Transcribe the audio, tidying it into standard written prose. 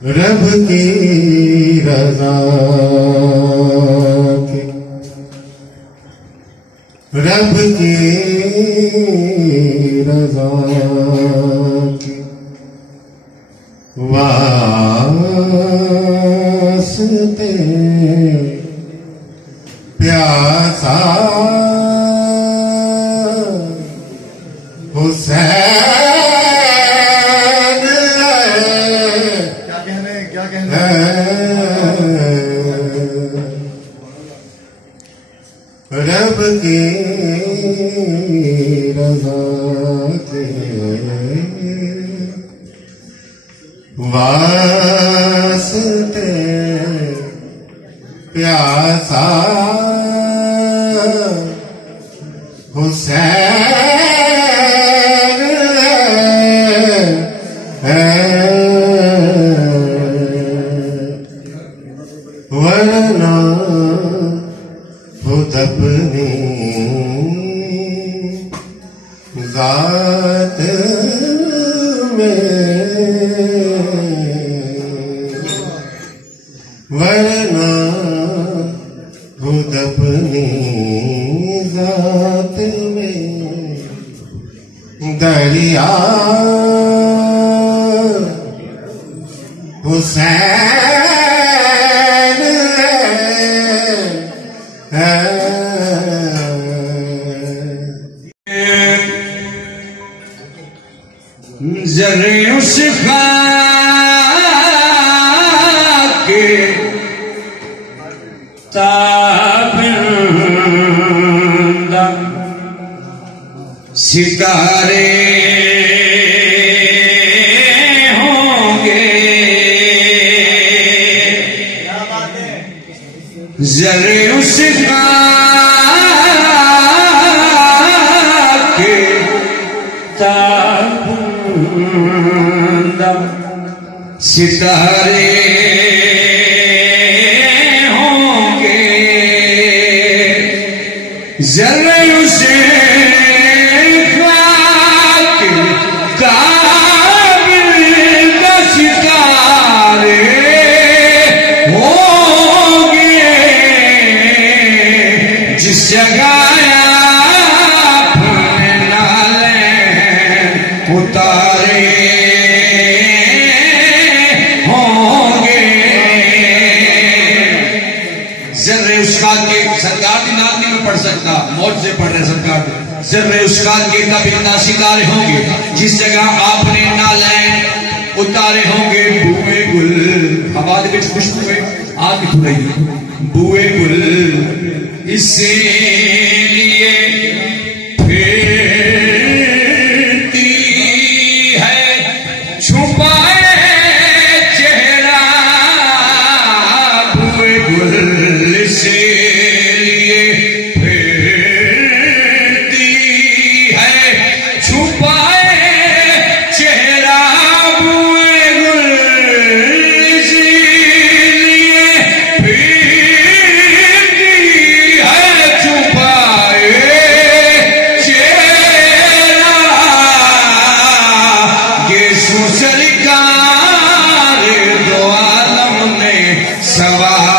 रब की रज़ा की, रब की रज़ा की वास्ते प्यासा हुसैन क्या कहने रब की रज़ा के वास्ते प्यासा हुसैन वरना खुद अपनी ज़ात में, वरना खुद अपनी ज़ात में दरिया हुसैन है। जरे उस खाक के ताबिंदा सितारे होंगे, जरे उस खाक के ताबिंदा सितारे होंगे, जरे उसे खाक ताबिंदा सितारे होंगे, जिस जगह अपने नाले उतारे होंगे। जर्रे उसका के सरकार की नाम नहीं मैं पढ़ सकता, मौत से पढ़ रहे सरकार। जर्रे उसका के ताबिंदा सितारे होंगे, जिस जगह आपने नालैन उतारे होंगे। बुए गुल हवा दे विच खुशबू है आग किथों रही बुए गुल इसीलिए फिरती है छुपाए चेहरा। बुए गुल इसीलिए फिरती है छुपाए चेहरा। बुए गुल इसीलिए फिरती है छुपाए चेहरा। ये सरकार दो आलम में सवार